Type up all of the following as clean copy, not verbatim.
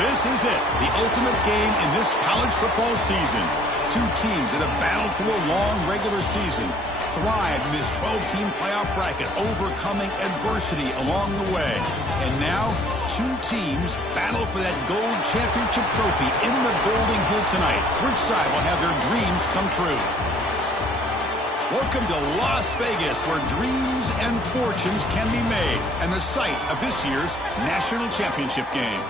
This is it, the ultimate game in this college football season. Two teams that have battled through a long regular season, thrived in this 12-team playoff bracket, overcoming adversity along the way. And now, two teams battle for that gold championship trophy in the building here tonight. Which side will have their dreams come true? Welcome to Las Vegas, where dreams and fortunes can be made, and the site of this year's national championship game.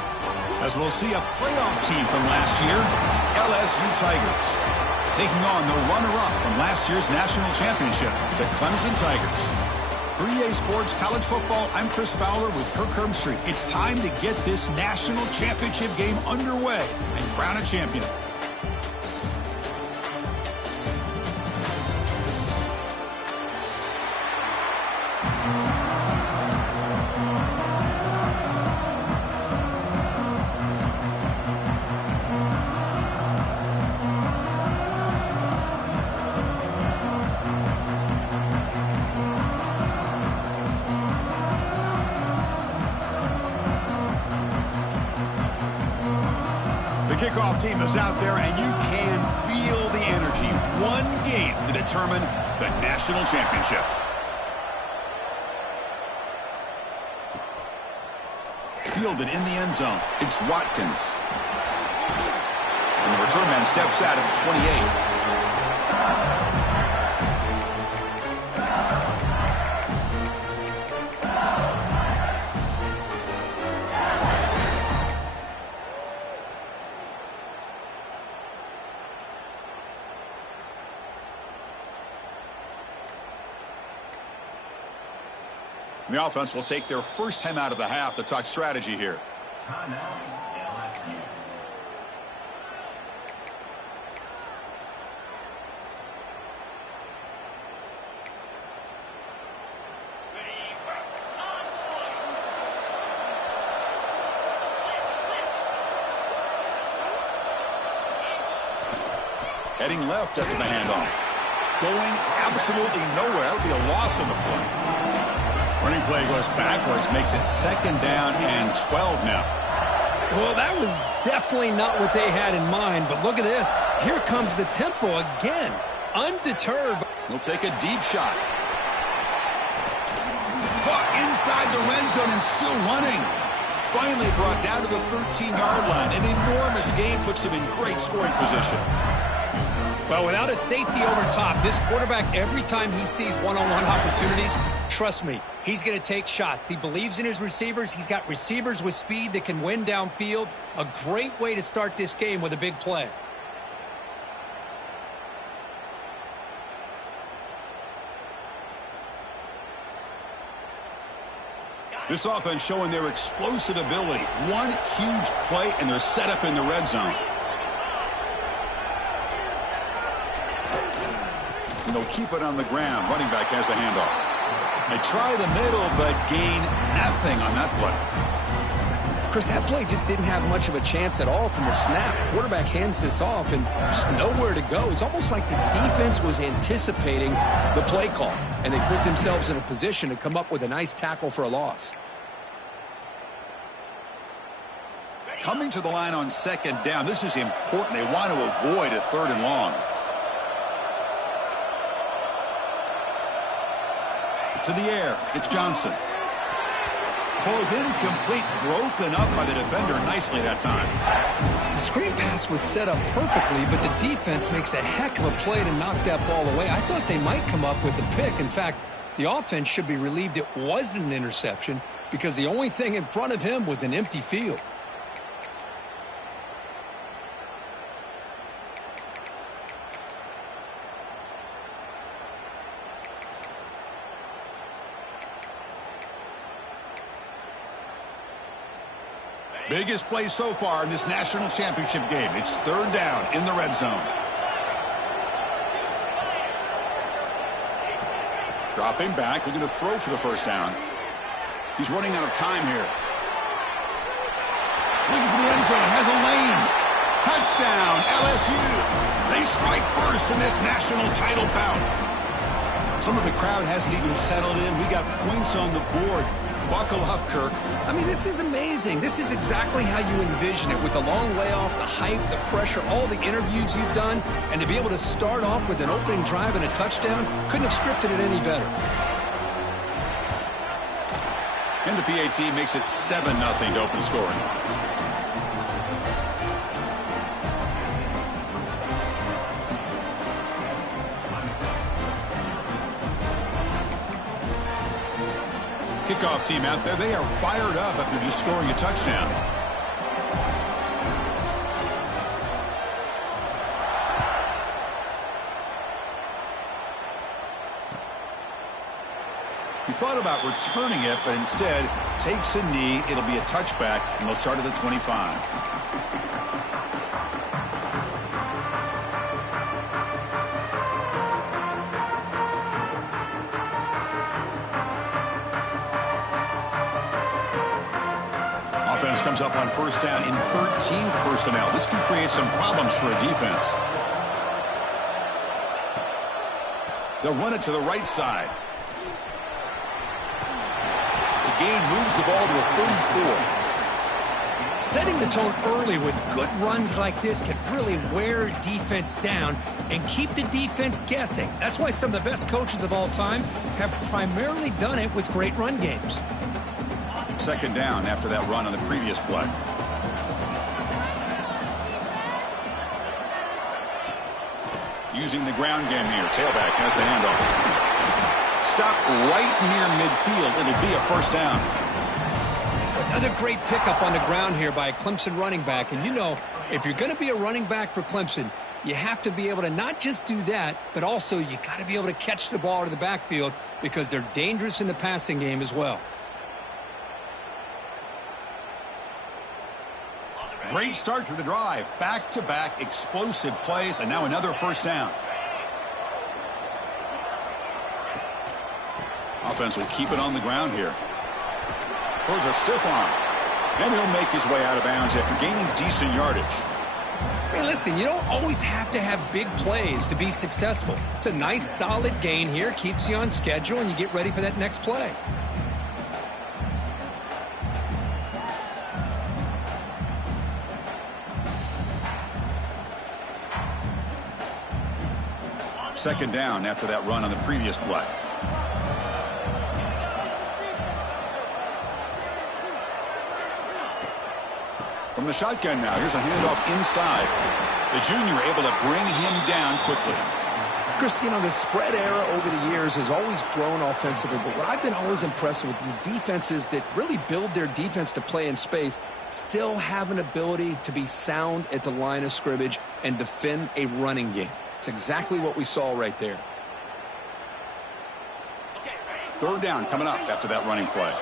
As we'll see a playoff team from last year, LSU Tigers, taking on the runner-up from last year's national championship, the Clemson Tigers. For EA Sports College Football, I'm Chris Fowler with Kirk Herbstreit. It's time to get this national championship game underway and crown a champion. Kickoff team is out there, and you can feel the energy. One game to determine the national championship. Fielded in the end zone. It's Watkins. And the return man steps out at the 28. The offense will take their first time out of the half to talk strategy here. Heading left after the handoff. Going absolutely nowhere. That would be a loss on the play. Running play goes backwards, makes it second down and 12 now. Well, that was definitely not what they had in mind, but look at this. Here comes the tempo again. Undeterred. He'll take a deep shot. Caught inside the red zone and still running. Finally brought down to the 13-yard line. An enormous gain puts him in great scoring position. Well, without a safety over top, this quarterback, every time he sees one-on-one opportunities, trust me, he's going to take shots. He believes in his receivers. He's got receivers with speed that can win downfield. A great way to start this game with a big play. This offense showing their explosive ability. One huge play, and they're set up in the red zone. And they'll keep it on the ground. Running back has the handoff. They try the middle, but gain nothing on that play. Chris, that play just didn't have much of a chance at all from the snap. Quarterback hands this off, and there's nowhere to go. It's almost like the defense was anticipating the play call, and they put themselves in a position to come up with a nice tackle for a loss. Coming to the line on second down, this is important. They want to avoid a third and long. To the air, it's Johnson. Falls incomplete, broken up by the defender nicely that time. The screen pass was set up perfectly, but the defense makes a heck of a play to knock that ball away. I thought they might come up with a pick. In fact, the offense should be relieved it wasn't an interception because the only thing in front of him was an empty field. Biggest play so far in this national championship game. It's third down in the red zone. Dropping back, looking to throw for the first down. He's running out of time here. Looking for the end zone, has a lane. Touchdown, LSU. They strike first in this national title bout. Some of the crowd hasn't even settled in. We got points on the board. Buckle up, Kirk. I mean, this is amazing. This is exactly how you envision it, with the long layoff, the hype, the pressure, all the interviews you've done, and to be able to start off with an opening drive and a touchdown, couldn't have scripted it any better. And the PAT makes it 7-0 to open scoring. Kickoff team out there, they are fired up after just scoring a touchdown. He thought about returning it, but instead takes a knee. It'll be a touchback, and they'll start at the 25. Offense comes up on first down in 13 personnel. This could create some problems for a defense. They'll run it to the right side. The gain moves the ball to the 34. Setting the tone early with good runs like this can really wear defense down and keep the defense guessing. That's why some of the best coaches of all time have primarily done it with great run games. Second down after that run on the previous play. Using the ground game here. Tailback has the handoff. Stop right near midfield. It'll be a first down. Another great pickup on the ground here by a Clemson running back. And you know, if you're going to be a running back for Clemson, you have to be able to not just do that, but also you got to be able to catch the ball to the backfield because they're dangerous in the passing game as well. Great start to the drive. Back-to-back explosive plays, and now another first down. Offense will keep it on the ground here. Throws a stiff arm. And he'll make his way out of bounds after gaining decent yardage. Hey, listen, you don't always have to have big plays to be successful. It's a nice, solid gain here. Keeps you on schedule, and you get ready for that next play. Second down after that run on the previous play. From the shotgun now, here's a handoff inside. The junior able to bring him down quickly. Chris, you know, the spread era over the years has always grown offensively, but what I've been always impressed with the defenses that really build their defense to play in space still have an ability to be sound at the line of scrimmage and defend a running game. It's exactly what we saw right there. Third down coming up after that running play.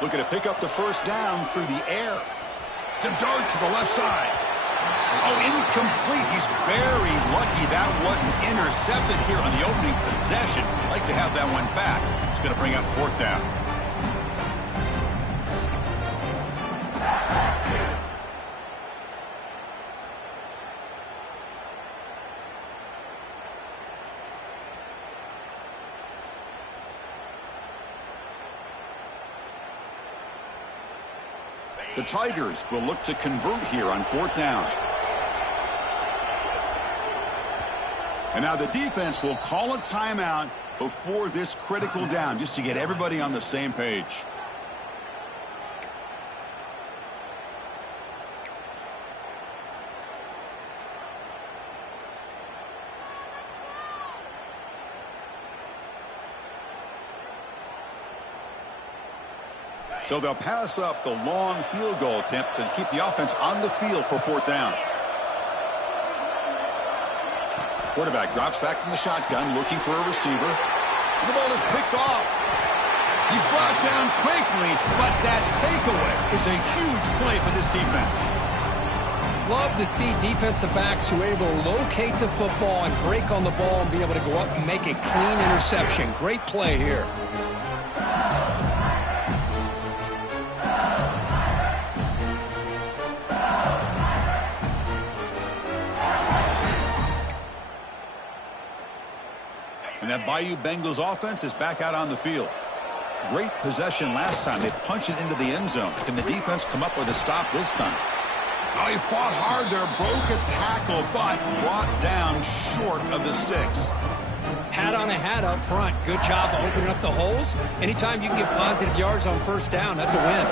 Looking to pick up the first down through the air. To dart to the left side. Oh, incomplete. He's very lucky that wasn't intercepted here on the opening possession. Like to have that one back. It's going to bring up fourth down. The Tigers will look to convert here on 4th down. And now the defense will call a timeout before this critical down, just to get everybody on the same page. So they'll pass up the long field goal attempt and keep the offense on the field for 4th down. Quarterback drops back from the shotgun, looking for a receiver. And the ball is picked off. He's brought down quickly, but that takeaway is a huge play for this defense. Love to see defensive backs who are able to locate the football and break on the ball and be able to go up and make a clean interception. Great play here. And that Bayou Bengals offense is back out on the field. Great possession last time. They punched it into the end zone. Can the defense come up with a stop this time? Oh, he fought hard there, broke a tackle, but brought down short of the sticks. Hat on a hat up front. Good job of opening up the holes. Anytime you can get positive yards on 1st down, that's a win.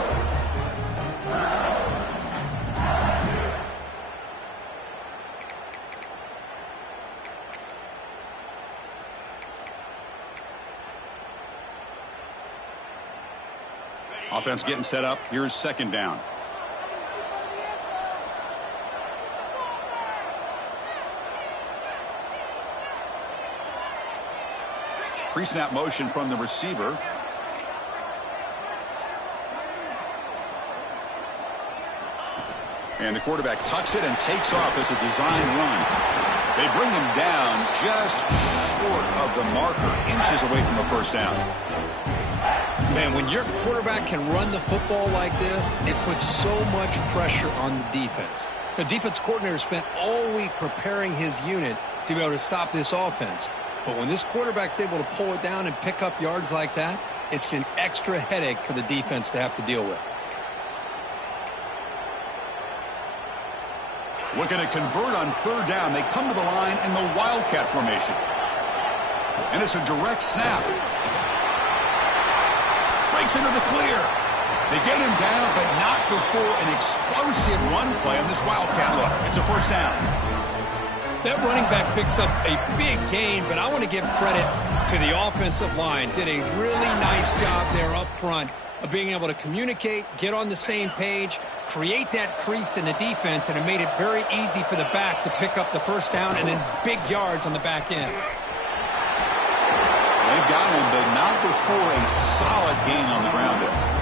Offense getting set up. Here's 2nd down. Pre-snap motion from the receiver. And the quarterback tucks it and takes off as a design run. They bring him down just short of the marker, inches away from a 1st down. Man, when your quarterback can run the football like this, it puts so much pressure on the defense. The defense coordinator spent all week preparing his unit to be able to stop this offense. But when this quarterback's able to pull it down and pick up yards like that, it's an extra headache for the defense to have to deal with. Looking to convert on 3rd down. They come to the line in the Wildcat formation. And it's a direct snap. Breaks into the clear. They get him down, but not before an explosive run play on this Wildcat look. It's a 1st down. That running back picks up a big gain, but I want to give credit to the offensive line. Did a really nice job there up front of being able to communicate, get on the same page, create that crease in the defense, and it made it very easy for the back to pick up the 1st down and then big yards on the back end. They've got him, but not before a solid gain on the ground there.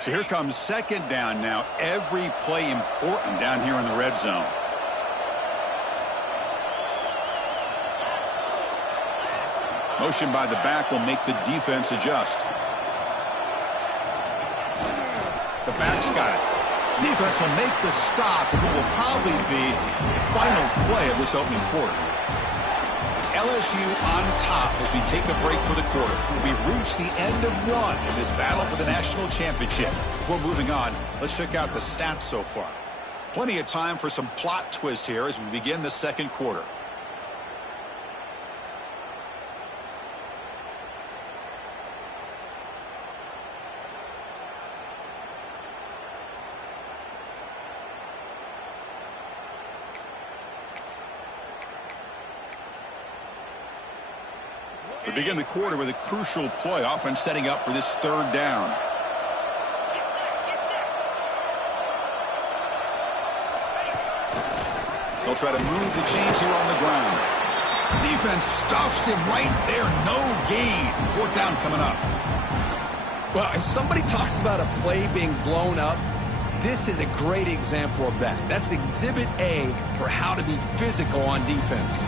So here comes 2nd down now. Every play important down here in the red zone. Motion by the back will make the defense adjust. The back's got it. Defense will make the stop, and it will probably be the final play of this opening quarter. It's LSU on top as we take a break for the quarter. We've reached the end of one in this battle for the national championship. Before moving on, let's check out the stats so far. Plenty of time for some plot twists here as we begin the 2nd quarter. We begin the quarter with a crucial play, offense setting up for this 3rd down. They'll try to move the chains here on the ground. Defense stuffs him right there. No gain. 4th down coming up. Well, if somebody talks about a play being blown up, this is a great example of that. That's Exhibit A for how to be physical on defense.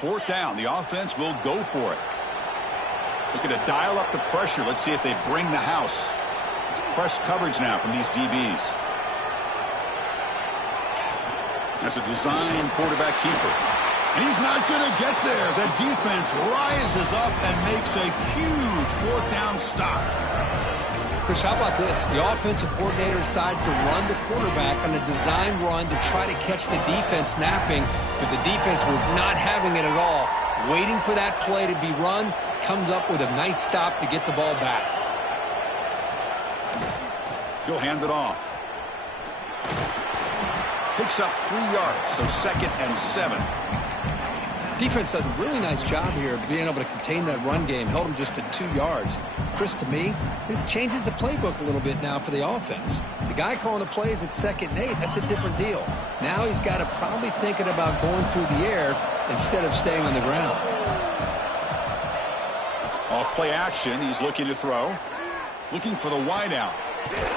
4th down. The offense will go for it. Looking to dial up the pressure. Let's see if they bring the house. It's press coverage now from these DBs. That's a design quarterback keeper. And he's not going to get there. The defense rises up and makes a huge fourth down stop. Chris, how about this? The offensive coordinator decides to run the quarterback on a design run to try to catch the defense napping, but the defense was not having it at all. Waiting for that play to be run, comes up with a nice stop to get the ball back. He'll hand it off. Picks up 3 yards, so 2nd and 7. Defense does a really nice job here of being able to contain that run game. Held him just to 2 yards. Chris, to me, this changes the playbook a little bit now for the offense. The guy calling the plays at 2nd and 8, that's a different deal. Now he's got to probably thinking about going through the air instead of staying on the ground. Off play action, he's looking to throw. Looking for the wideout.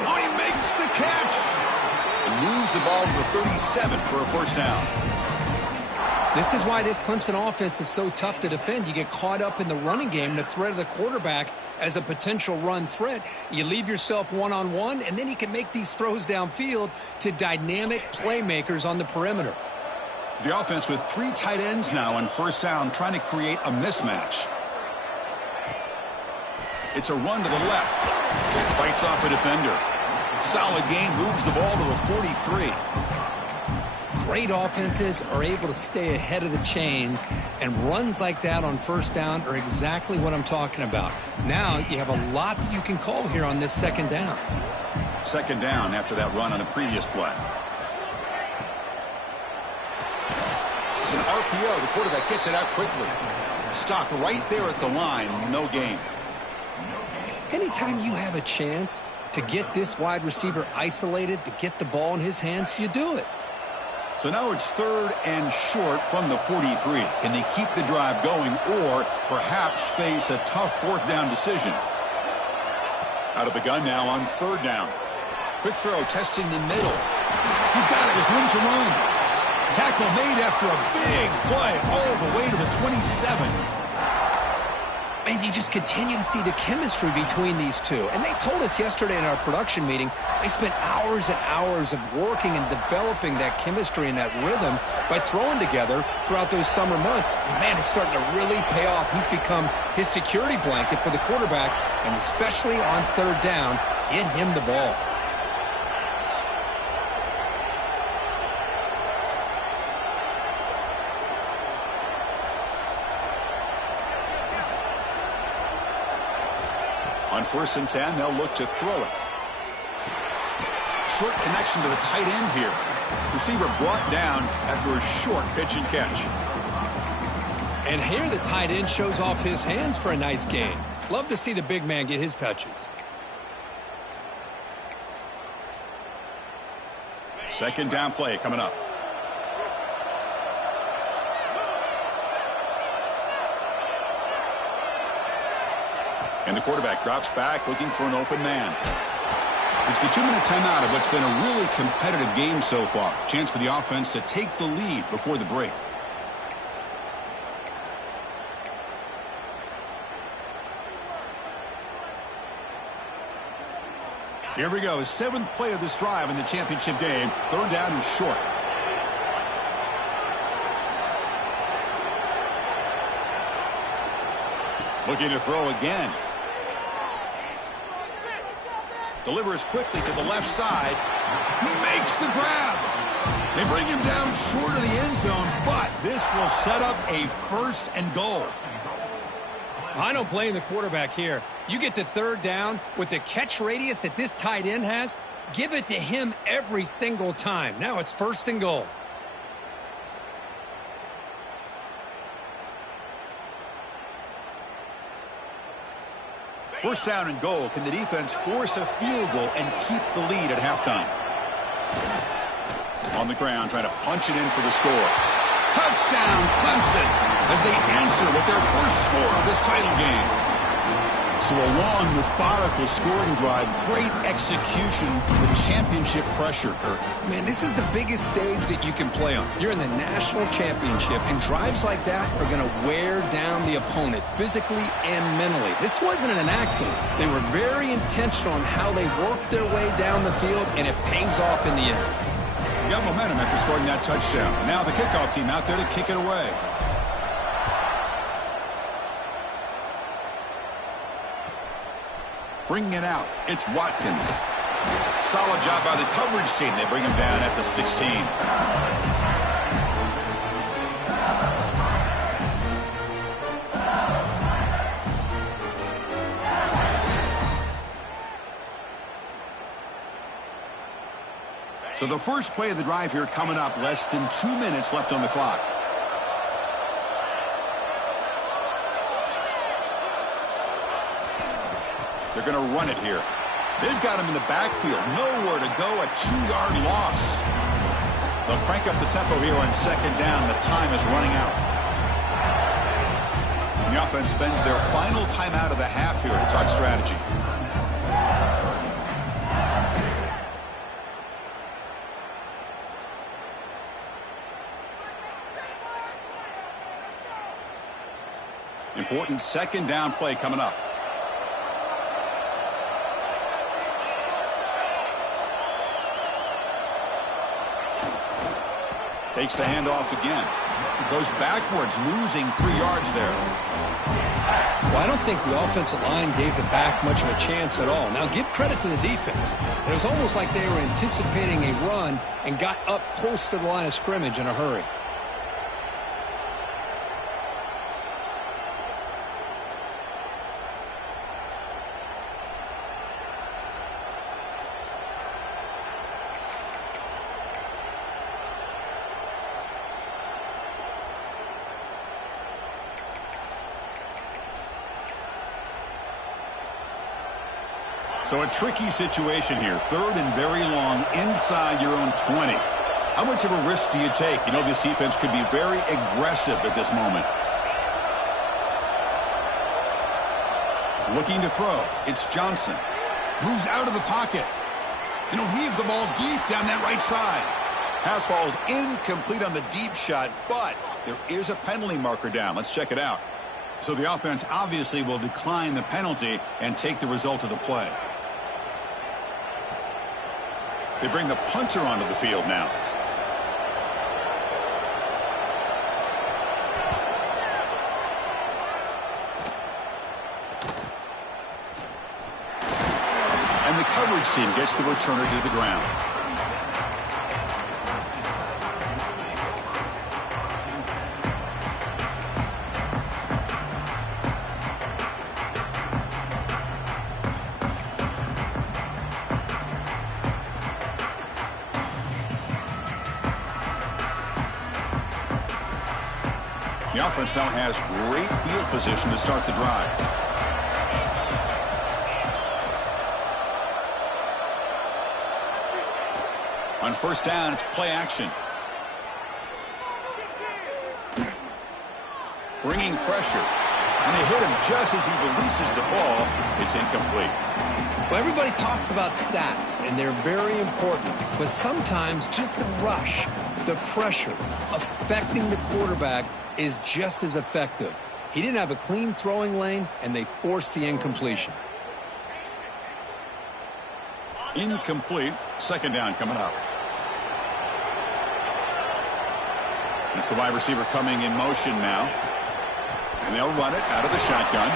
Oh, he makes the catch! And moves the ball to the 37 for a first down. This is why this Clemson offense is so tough to defend. You get caught up in the running game, the threat of the quarterback as a potential run threat. You leave yourself one-on-one, and then you can make these throws downfield to dynamic playmakers on the perimeter. The offense with 3 tight ends now on first down, trying to create a mismatch. It's a run to the left. Fights off a defender. Solid gain, moves the ball to the 43. Great offenses are able to stay ahead of the chains, and runs like that on first down are exactly what I'm talking about. Now you have a lot that you can call here on this 2nd down. 2nd down after that run on the previous play. It's an RPO. The quarterback gets it out quickly. Stopped right there at the line. No gain. Anytime you have a chance to get this wide receiver isolated, to get the ball in his hands, you do it. So now it's 3rd and short from the 43. Can they keep the drive going or perhaps face a tough 4th down decision? Out of the gun now on 3rd down. Quick throw testing the middle. He's got it with room to run. Tackle made after a big play all the way to the 27. And you just continue to see the chemistry between these two. And they told us yesterday in our production meeting, they spent hours and hours of working and developing that chemistry and that rhythm by throwing together throughout those summer months. And, man, it's starting to really pay off. He's become his security blanket for the quarterback, and especially on 3rd down, get him the ball. On 1st and 10, they'll look to throw it. Short connection to the tight end here. Receiver brought down after a short pitch and catch. And here the tight end shows off his hands for a nice gain. Love to see the big man get his touches. 2nd down play coming up. And the quarterback drops back looking for an open man. It's the 2-minute timeout of what's been a really competitive game so far. Chance for the offense to take the lead before the break. Here we go. 7th play of this drive in the championship game. 3rd down and short. Looking to throw again. Delivers quickly to the left side. He makes the grab. They bring him down short of the end zone, but this will set up a 1st and goal. I don't blame the quarterback here. You get to 3rd down with the catch radius that this tight end has, give it to him every single time. Now it's 1st and goal. First down and goal. Can the defense force a field goal and keep the lead at halftime? On the ground, trying to punch it in for the score. Touchdown, Clemson, as they answer with their first score of this title game. So a long, methodical scoring drive, great execution with championship pressure. Man, this is the biggest stage that you can play on. You're in the national championship, and drives like that are going to wear down the opponent physically and mentally. This wasn't an accident. They were very intentional on how they worked their way down the field, and it pays off in the end. Got momentum after scoring that touchdown. Now the kickoff team out there to kick it away. Bringing it out, it's Watkins. Solid job by the coverage team. They bring him down at the 16. So the first play of the drive here coming up, less than 2 minutes left on the clock. They're going to run it here. They've got him in the backfield. Nowhere to go, a 2-yard loss. They'll crank up the tempo here on second down. The time is running out. The offense spends their final timeout of the half here to talk strategy. Important second down play coming up. Takes the handoff again. Goes backwards, losing 3 yards there. Well, I don't think the offensive line gave the back much of a chance at all. Now, give credit to the defense. It was almost like they were anticipating a run and got up close to the line of scrimmage in a hurry. So a tricky situation here. Third and very long inside your own 20. How much of a risk do you take? You know, this defense could be very aggressive at this moment. Looking to throw. It's Johnson. Moves out of the pocket. And he'll heave the ball deep down that right side. Pass falls incomplete on the deep shot, but there is a penalty marker down. Let's check it out. So the offense obviously will decline the penalty and take the result of the play. They bring the punter onto the field now. And the coverage team gets the returner to the ground. The offense now has great field position to start the drive. On first down, it's play action. Bringing pressure. And they hit him just as he releases the ball. It's incomplete. Well, everybody talks about sacks, and they're very important. But sometimes just the rush, the pressure, affecting the quarterback is just as effective. He didn't have a clean throwing lane, and they forced the incompletion. Incomplete. Second down coming up. It's the wide receiver coming in motion now. And they'll run it out of the shotgun.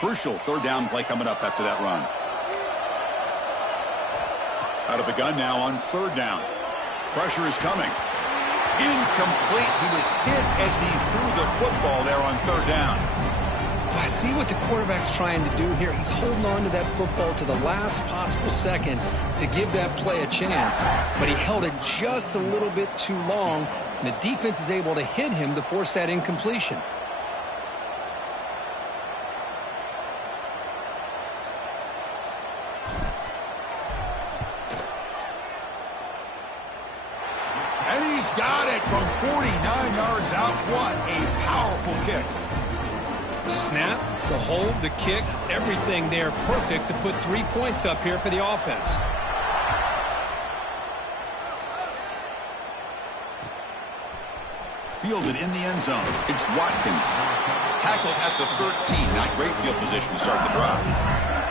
Crucial third down play coming up after that run. Out of the gun now on third down. Pressure is coming. Incomplete. He was hit as he threw the football there on third down. I see what the quarterback's trying to do here. He's holding on to that football to the last possible second to give that play a chance. But he held it just a little bit too long, and the defense is able to hit him to force that incompletion. He's got it from 49 yards out. What a powerful kick. Snap, the hold, the kick, everything there perfect to put 3 points up here for the offense. Fielded in the end zone. It's Watkins. Tackled at the 13. Not great field position to start the drive.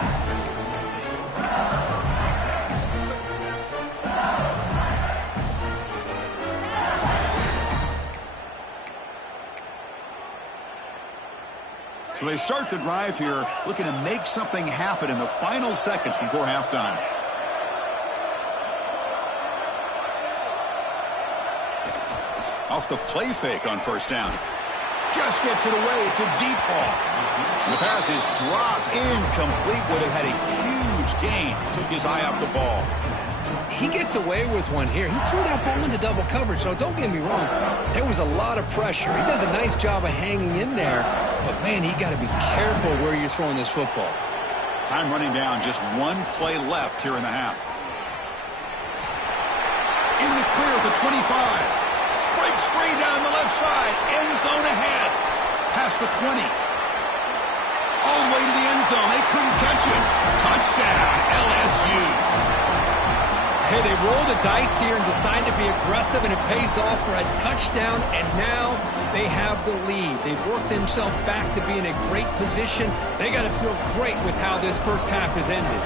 So they start the drive here, looking to make something happen in the final seconds before halftime. Off the play fake on first down. Just gets it away. It's a deep ball. The pass is dropped incomplete. Would have had a huge gain. Took his eye off the ball. He gets away with one here. He threw that ball into double coverage, so don't get me wrong. There was a lot of pressure. He does a nice job of hanging in there. But, man, he got to be careful where you're throwing this football. Time running down. Just one play left here in the half. In the clear at the 25. Breaks free down the left side. End zone ahead. Past the 20. All the way to the end zone. They couldn't catch him. Touchdown, LSU. Hey, they rolled the dice here and decided to be aggressive, and it pays off for a touchdown, and now they have the lead. They've worked themselves back to be in a great position. They got to feel great with how this first half has ended.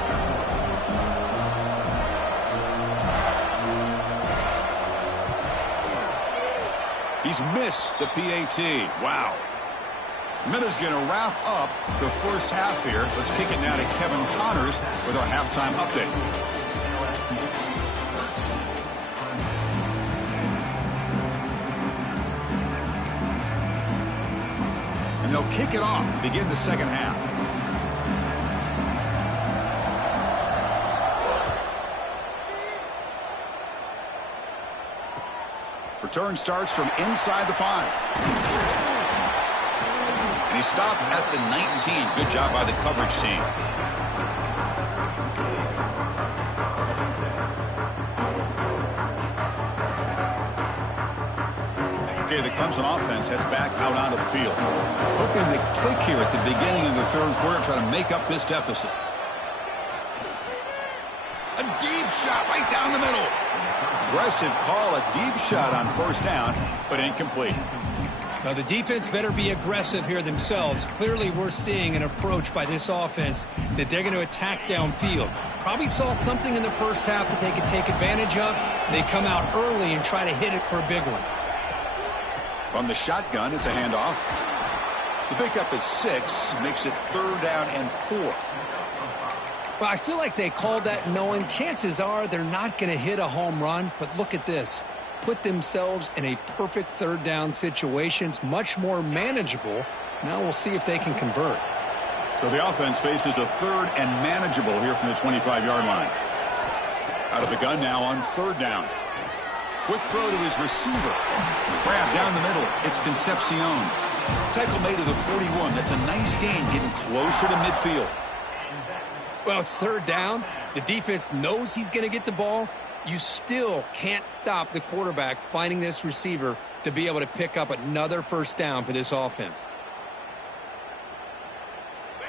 He's missed the PAT. Wow. Miller's going to wrap up the first half here. Let's kick it now to Kevin Connors with our halftime update. And they'll kick it off to begin the second half. Return starts from inside the 5. And he stopped at the 19. Good job by the coverage team. Okay, the Clemson offense heads back out onto the field. Hoping to click here at the beginning of the third quarter, try to make up this deficit. A deep shot right down the middle. Aggressive call, a deep shot on first down, but incomplete. Now, the defense better be aggressive here themselves. Clearly, we're seeing an approach by this offense that they're going to attack downfield. Probably saw something in the first half that they could take advantage of. They come out early and try to hit it for a big one. From the shotgun, it's a handoff. The pickup is 6, makes it 3rd down and 4. Well, I feel like they called that knowing chances are they're not going to hit a home run, but look at this. Put themselves in a perfect 3rd down situation. It's much more manageable. Now we'll see if they can convert. So the offense faces a 3rd and manageable here from the 25-yard line. Out of the gun now on 3rd down. Quick throw to his receiver. Grab down the middle. It's Concepcion. Tackle made to the 41. That's a nice gain, getting closer to midfield. Well, it's 3rd down. The defense knows he's going to get the ball. You still can't stop the quarterback finding this receiver to be able to pick up another first down for this offense.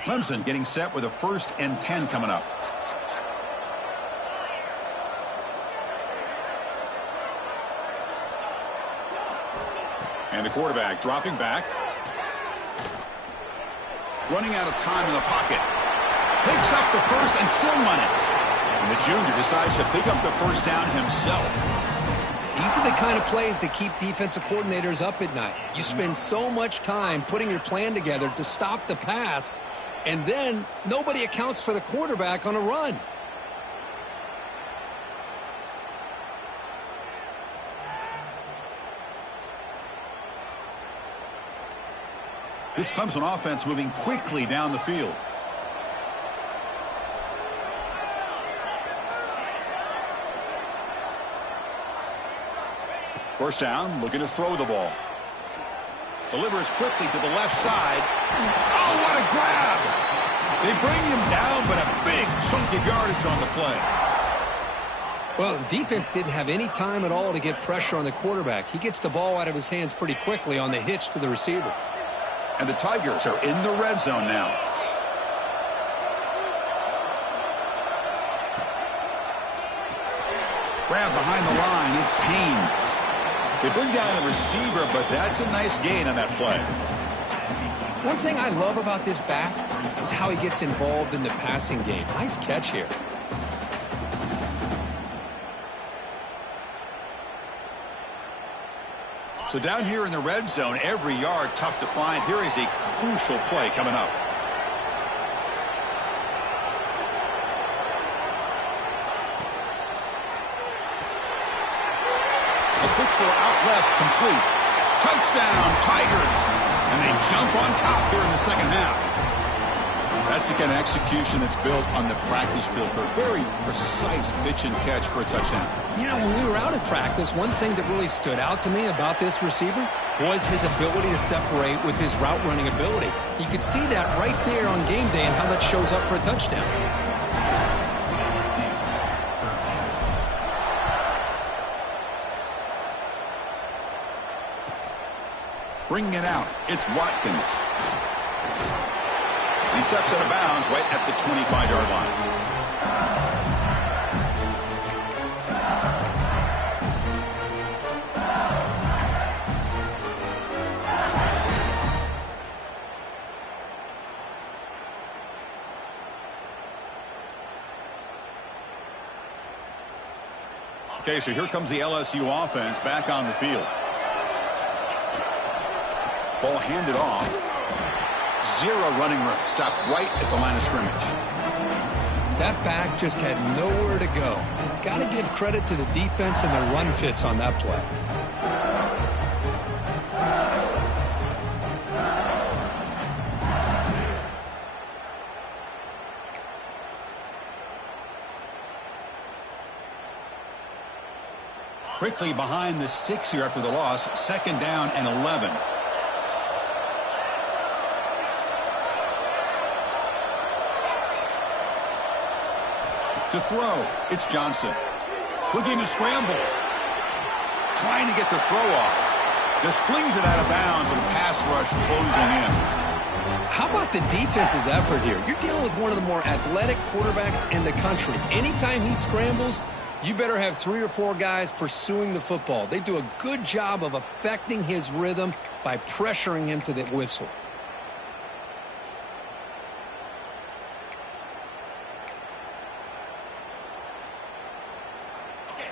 Clemson getting set with a 1st and 10 coming up. And the quarterback dropping back. Running out of time in the pocket. Picks up the first and still money. And the junior decides to pick up the first down himself. These are the kind of plays that keep defensive coordinators up at night. You spend so much time putting your plan together to stop the pass, and then nobody accounts for the quarterback on a run. This Clemson offense moving quickly down the field. First down, looking to throw the ball. Delivers quickly to the left side. Oh, what a grab! They bring him down, but a big chunk of yardage on the play. Well, the defense didn't have any time at all to get pressure on the quarterback. He gets the ball out of his hands pretty quickly on the hitch to the receiver. And the Tigers are in the red zone now. Grab behind the line. It's Haynes. They bring down the receiver, but that's a nice gain on that play. One thing I love about this back is how he gets involved in the passing game. Nice catch here. So down here in the red zone, every yard tough to find. Here is a crucial play coming up. A quick throw out left, complete. Touchdown, Tigers. And they jump on top here in the second half. That's the kind of execution that's built on the practice field for a very precise pitch and catch for a touchdown. You know, when we were out at practice, one thing that really stood out to me about this receiver was his ability to separate with his route running ability. You could see that right there on game day and how that shows up for a touchdown. Bringing it out, it's Watkins. He steps out of bounds right at the 25-yard line. Okay, so here comes the LSU offense back on the field. Ball handed off. Zero running room. Stopped right at the line of scrimmage. That back just had nowhere to go. Got to give credit to the defense and the run fits on that play. Quickly behind the sticks here after the loss. Second down and 11. To throw, it's Johnson. Looking to scramble. Trying to get the throw off. Just flings it out of bounds with a pass rush closing in. How about the defense's effort here? You're dealing with one of the more athletic quarterbacks in the country. Anytime he scrambles, you better have 3 or 4 guys pursuing the football. They do a good job of affecting his rhythm by pressuring him to the whistle.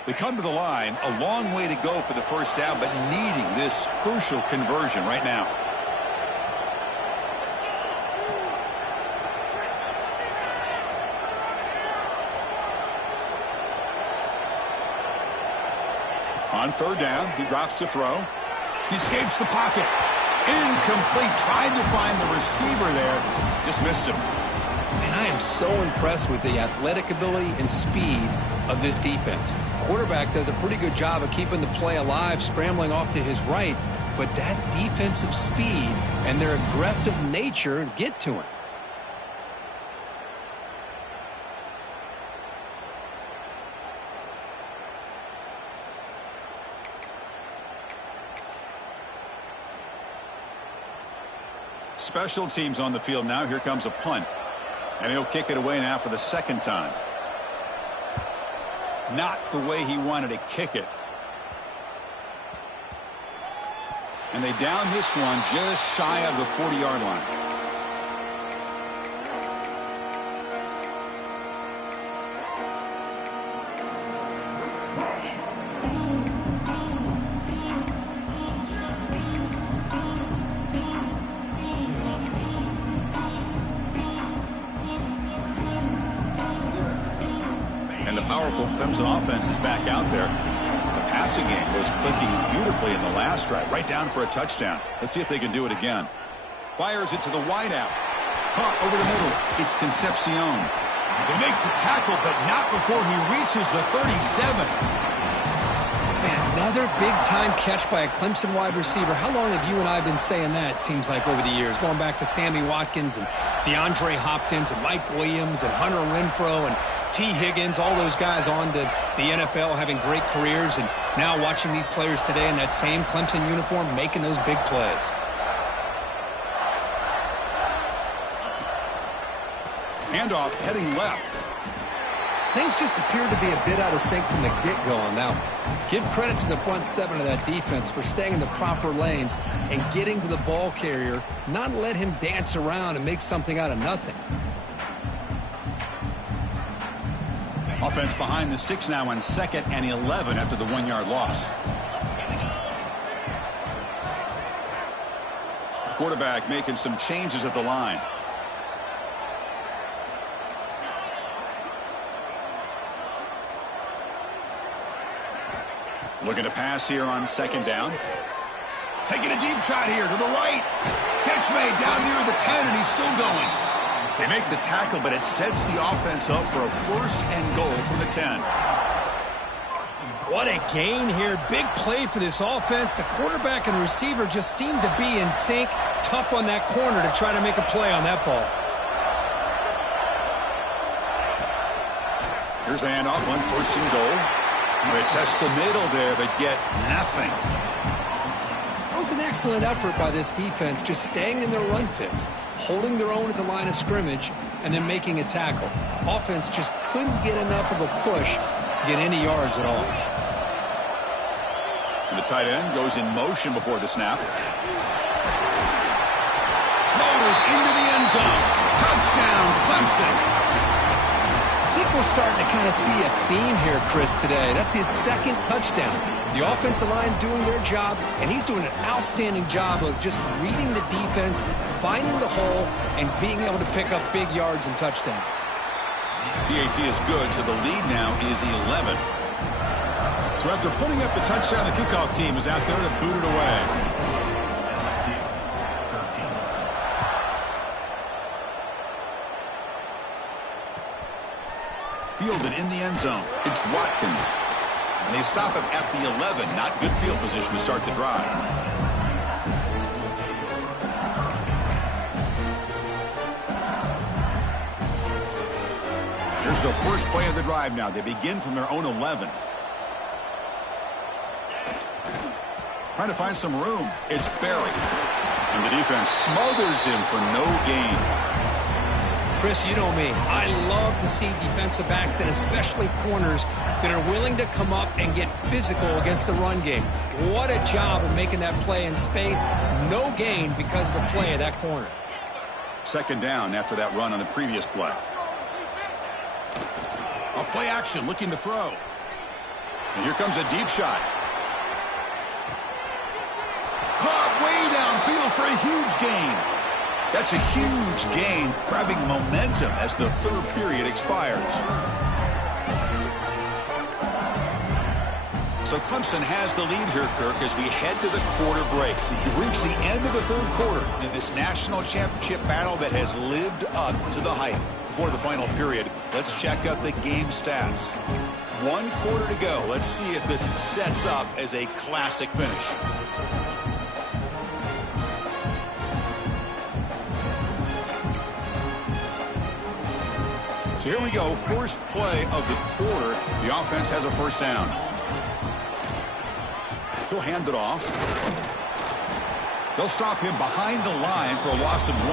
They come to the line, a long way to go for the first down, but needing this crucial conversion right now. On third down, he drops to throw. He escapes the pocket. Incomplete. Tried to find the receiver there. Just missed him. And I am so impressed with the athletic ability and speed of this defense. Quarterback does a pretty good job of keeping the play alive, scrambling off to his right, but that defensive speed and their aggressive nature get to him. Special teams on the field now. Here comes a punt. And he'll kick it away now for the second time. Not the way he wanted to kick it. And they down this one just shy of the 40-yard line. Powerful Clemson offense is back out there. The passing game was clicking beautifully in the last drive, right down for a touchdown. Let's see if they can do it again. Fires it to the wideout. Caught over the middle. It's Concepcion. They make the tackle, but not before he reaches the 37. Man, another big-time catch by a Clemson wide receiver. How long have you and I been saying that, seems like, over the years? Going back to Sammy Watkins and DeAndre Hopkins and Mike Williams and Hunter Renfrow and T. Higgins, all those guys on to The NFL having great careers, and now watching these players today in that same Clemson uniform making those big plays. Handoff heading left. Things just appeared to be a bit out of sync from the get-go on that one. Give credit to the front seven of that defense for staying in the proper lanes and getting to the ball carrier, not let him dance around and make something out of nothing. Offense behind the 6 now on 2nd and 11 after the 1-yard loss. Quarterback making some changes at the line. Looking to pass here on 2nd down. Taking a deep shot here to the right. Catch made down near the 10, and he's still going. They make the tackle, but it sets the offense up for a 1st and goal from the 10. What a gain here. Big play for this offense. The quarterback and receiver just seem to be in sync. Tough on that corner to try to make a play on that ball. Here's the handoff on 1st and goal. They test the middle there, but get nothing. That was an excellent effort by this defense, just staying in their run fits, holding their own at the line of scrimmage, and then making a tackle. Offense just couldn't get enough of a push to get any yards at all. And the tight end goes in motion before the snap. Motors into the end zone. Touchdown, Clemson. I think we're starting to kind of see a theme here, Chris, today. That's his 2nd touchdown. The offensive line doing their job, and he's doing an outstanding job of just reading the defense, finding the hole, and being able to pick up big yards and touchdowns. PAT is good, so the lead now is 11. So after putting up the touchdown, the kickoff team is out there to boot it away. Fielded in the end zone. It's Watkins. And they stop him at the 11. Not good field position to start the drive. Here's the first play of the drive now. They begin from their own 11. Trying to find some room. It's Berry. And the defense smothers him for no gain. Chris, you know me. I love to see defensive backs and especially corners that are willing to come up and get physical against the run game. What a job of making that play in space. No gain because of the play of that corner. 2nd down after that run on the previous play. A play action looking to throw. And here comes a deep shot. Caught way downfield for a huge gain. That's a huge gain, grabbing momentum as the 3rd period expires. So Clemson has the lead here, Kirk, as we head to the quarter break. We've reached the end of the 3rd quarter in this national championship battle that has lived up to the hype. Before the final period, let's check out the game stats. 1 quarter to go. Let's see if this sets up as a classic finish. So here we go, first play of the quarter. The offense has a 1st down. He'll hand it off. They'll stop him behind the line for a loss of 1.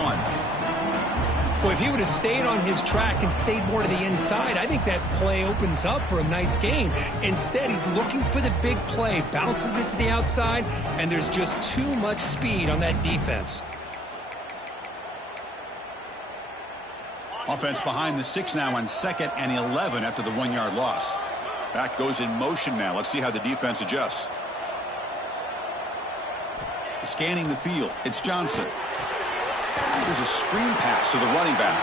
Well, if he would have stayed on his track and stayed more to the inside, I think that play opens up for a nice gain. Instead, he's looking for the big play, bounces it to the outside, and there's just too much speed on that defense. Offense behind the 6 now on 2nd and 11 after the 1-yard loss. Back goes in motion now. Let's see how the defense adjusts. Scanning the field. It's Johnson. There's a screen pass to the running back.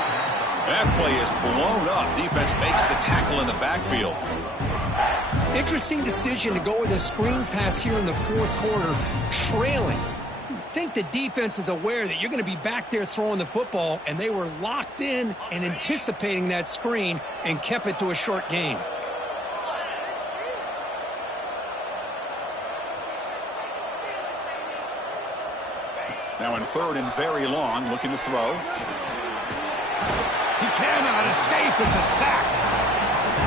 That play is blown up. Defense makes the tackle in the backfield. Interesting decision to go with a screen pass here in the 4th quarter, trailing. I think the defense is aware that you're going to be back there throwing the football, and they were locked in and anticipating that screen and kept it to a short gain. Now in 3rd and very long, looking to throw. He cannot escape. It's a sack.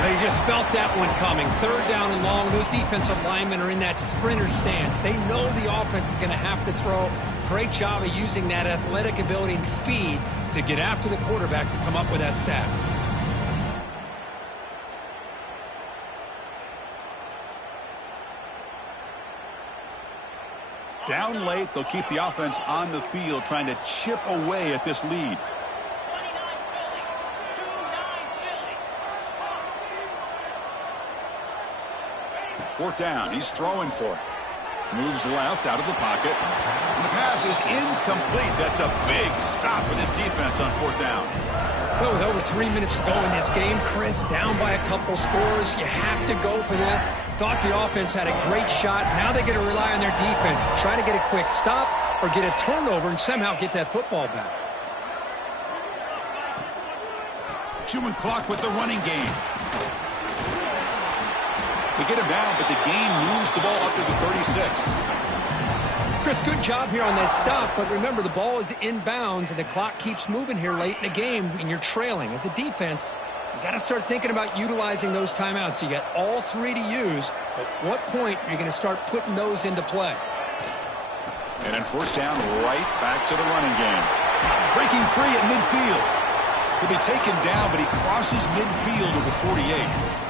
They just felt that one coming. Third down and long. Those defensive linemen are in that sprinter stance. They know the offense is going to have to throw. Great job of using that athletic ability and speed to get after the quarterback to come up with that sack. Down late, they'll keep the offense on the field trying to chip away at this lead. Fourth down, he's throwing for it. Moves left out of the pocket. And the pass is incomplete. That's a big stop for this defense on fourth down. Well, with over 3 minutes to go in this game, Chris, down by a couple scores, you have to go for this. Thought the offense had a great shot. Now they got to rely on their defense to try to get a quick stop or get a turnover and somehow get that football back. Chewing clock with the running game. They get him down, but the game moves the ball up to the 36. Chris, good job here on that stop, but remember the ball is inbounds and the clock keeps moving here late in the game and you're trailing. As a defense, you got to start thinking about utilizing those timeouts. You got all three to use. At what point are you going to start putting those into play? And then first down, right back to the running game. Breaking free at midfield. He'll be taken down, but he crosses midfield to the 48.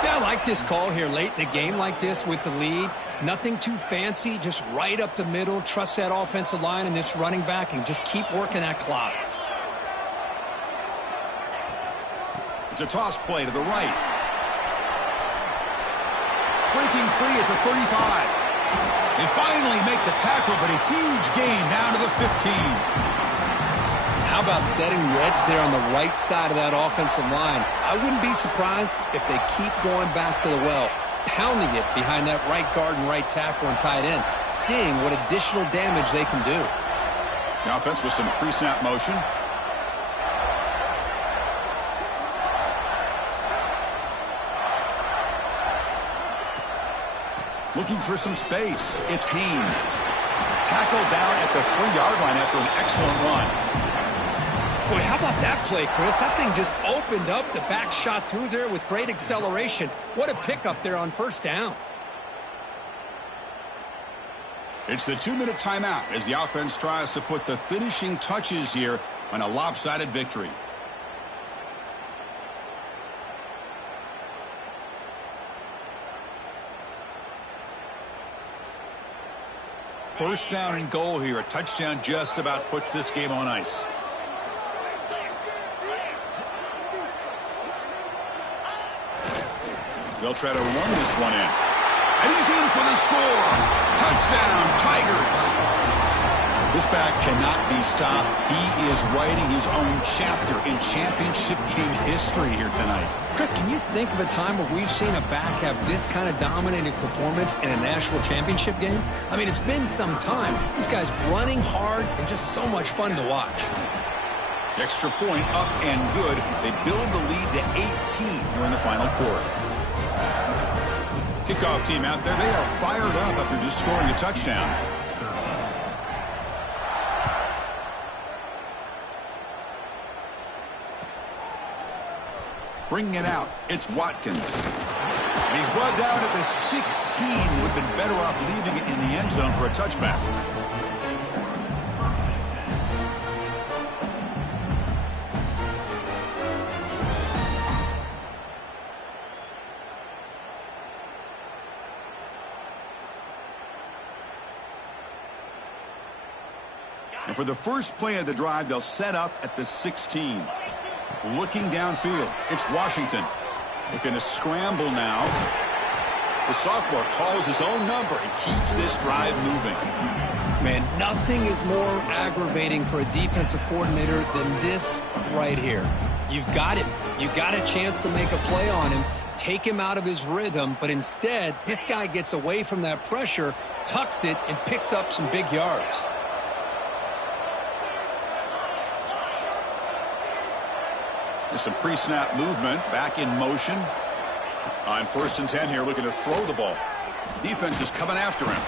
Yeah, I like this call here late in the game like this with the lead. Nothing too fancy, just right up the middle. Trust that offensive line and this running back and just keep working that clock. It's a toss play to the right. Breaking free at the 35. They finally make the tackle, but a huge gain down to the 15. How about setting the edge there on the right side of that offensive line? I wouldn't be surprised if they keep going back to the well, pounding it behind that right guard and right tackle and tight end, seeing what additional damage they can do. The offense with some pre-snap motion. Looking for some space. It's Haynes. Tackled down at the 3-yard line after an excellent run. Boy, how about that play, Chris? That thing just opened up. The back shot through there with great acceleration. What a pickup there on first down. It's the 2-minute timeout as the offense tries to put the finishing touches here on a lopsided victory. First down and goal here. A touchdown just about puts this game on ice. They'll try to run this one in. And he's in for the score. Touchdown, Tigers. This back cannot be stopped. He is writing his own chapter in championship game history here tonight. Chris, can you think of a time where we've seen a back have this kind of dominating performance in a national championship game? I mean, it's been some time. This guy's running hard and just so much fun to watch. Extra point up and good. They build the lead to 18 here in the final quarter. Kickoff team out there. They are fired up after just scoring a touchdown. Bringing it out, it's Watkins. And he's brought down at the 16. Would have been better off leaving it in the end zone for a touchback. And for the first play of the drive, they'll set up at the 16. Looking downfield, it's Washington. Looking to scramble now. The sophomore calls his own number and keeps this drive moving. Man, nothing is more aggravating for a defensive coordinator than this right here. You've got him. You've got a chance to make a play on him, take him out of his rhythm, but instead, this guy gets away from that pressure, tucks it, and picks up some big yards. There's some pre-snap movement, back in motion. On 1st and 10 here, looking to throw the ball. Defense is coming after him.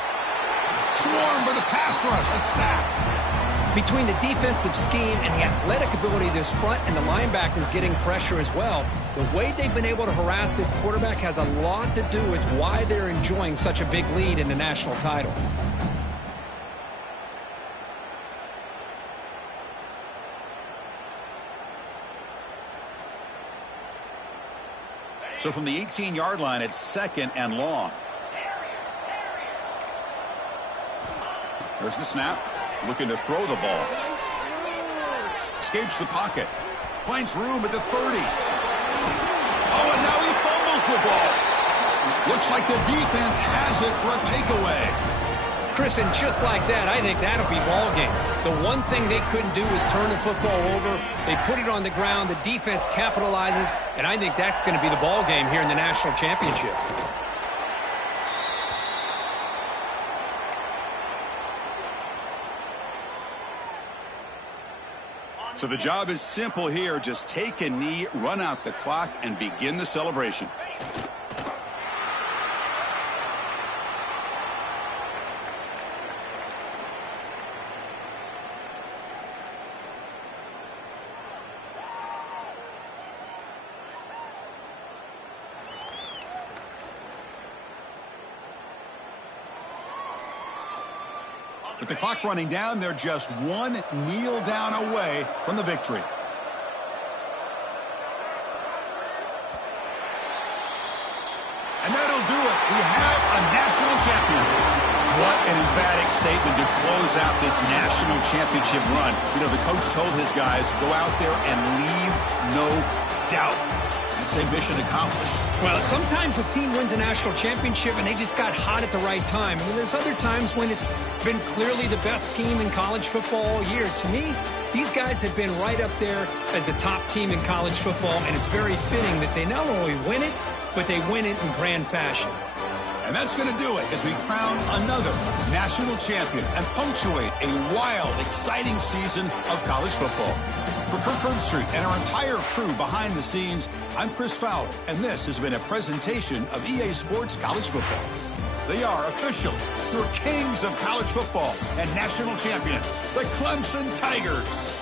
Swarmed by the pass rush, a sack. Between the defensive scheme and the athletic ability of this front and the linebackers getting pressure as well, the way they've been able to harass this quarterback has a lot to do with why they're enjoying such a big lead in the national title. So from the 18-yard line, it's 2nd and long. There's the snap. Looking to throw the ball. Escapes the pocket. Finds room at the 30. Oh, and now he fumbles the ball. Looks like the defense has it for a takeaway. Chris, and just like that, I think that'll be ball game. The one thing they couldn't do is turn the football over. They put it on the ground. The defense capitalizes, and I think that's going to be the ball game here in the national championship. So the job is simple here. Just take a knee, run out the clock, and begin the celebration. With the clock running down, they're just one kneel down away from the victory. And that'll do it. We have a national champion. What an emphatic statement to close out this national championship run. You know, the coach told his guys, go out there and leave no doubt. It's a mission accomplished. Well, sometimes a team wins a national championship and they just got hot at the right time. I mean, there's other times when it's been clearly the best team in college football all year. To me, these guys have been right up there as the top team in college football, and it's very fitting that they not only win it, but they win it in grand fashion. And that's going to do it as we crown another national champion and punctuate a wild, exciting season of college football. For Kirk Herbstreit and our entire crew behind the scenes, I'm Chris Fowler, and this has been a presentation of EA Sports College Football. They are official, your kings of college football and national champions, the Clemson Tigers.